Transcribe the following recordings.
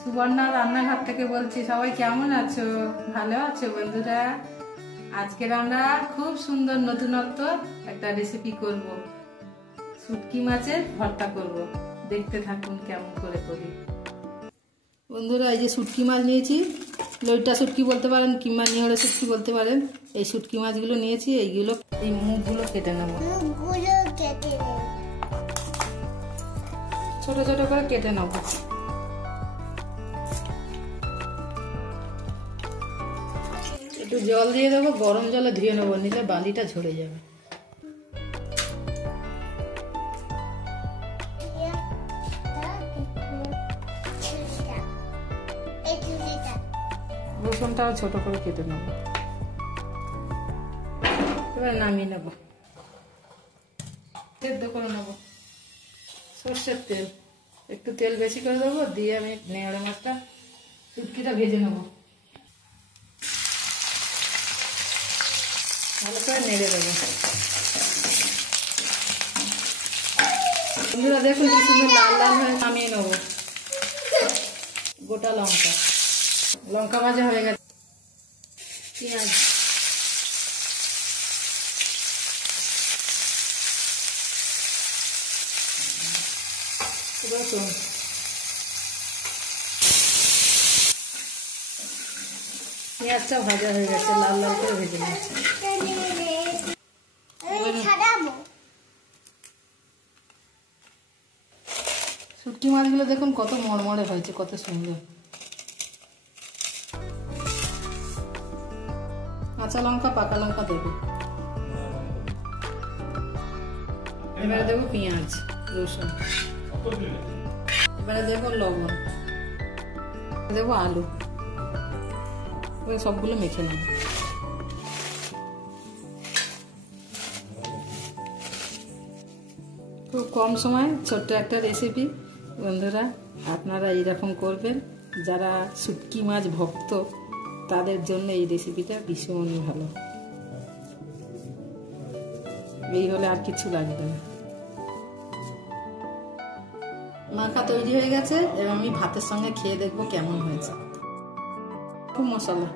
সুবর্ণা রান্নাঘর থেকে বলছি। সবাই কেমন আছো? ভালো আছো বন্ধুরা? আজকের আমরা খুব সুন্দর নতুনত্ব একটা রেসিপি করব। শুটকি মাছের ভর্তা করব। দেখতে থাকুন কেমন করে করি। বন্ধুরা, এই যে শুটকি মাছ নিয়েছি, লইটা শুটকি বলতে পারেন কিংবা নিহড়ে শুটকি বলতে পারেন। এই শুটকি মাছগুলো নিয়েছি, এইগুলো এই মুখগুলো কেটে নেব। ছোট ছোট করে কেটে নেব। একটু জল দিয়ে দেবো, গরম জলে ধুয়ে নেবো, নিলে বালিটা ঝরে যাবে। রসুনটাও ছোট করে কেটে নেব। এবার নামিয়ে নেব, সেদ্ধ করে নেব। সর্ষের তেল, একটু তেল বেশি করে দেবো, দিয়ে আমি নেড়ে মাছটা শুটকিটা ভেজে নেব। ভালো করে নেড়ে দেবো। বন্ধুরা দেখুন কি সুন্দর লাল লাল হয়ে নামিয়ে নেব। গোটা লঙ্কা, লঙ্কা ভাজা হয়ে গেছে। পেঁয়াজ, রসুন, পেঁয়াজটা ভাজা হয়ে গেছে, লাল লাল করে ভেজে নিচ্ছি। শুটকি মাছগুলো দেখুন কত মরমরে হয়েছে, কত সুন্দর। কাঁচা লঙ্কা, পাকা লঙ্কা দেবো। এবারে দেবো পেঁয়াজ, রসুন, এবারে দেবো লবণ, দেবো আলু, সবগুলো মেখে নেব। খুব কম সময় ছোট্ট একটা রেসিপি। বন্ধুরা আপনারা এইরকম করবেন, যারা শুটকি মাছ ভক্ত তাদের জন্য এই রেসিপিটা ভীষণ ভালো। এই হলে আর কিছু লাগবে না। মাখা তৈরি হয়ে গেছে, এবার আমি ভাতের সঙ্গে খেয়ে দেখবো কেমন হয়েছে। খুব মশলা,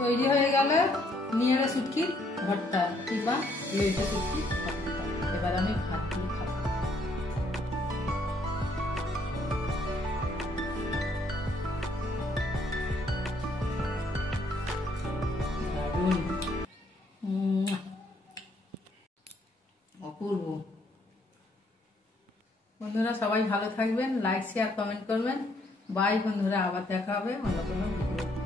তৈরি হয়ে গেল নিয়ে শুটকি ভর্তা কিংবা লইটা শুটকি। এবার আমি ভাত দিয়ে খাবো। অপূর্ব। বন্ধুরা সবাই ভালো থাকবেন, লাইক শেয়ার কমেন্ট করবেন। বাই বন্ধুরা, আবার দেখা হবে অন্য কোনো ভিডিও।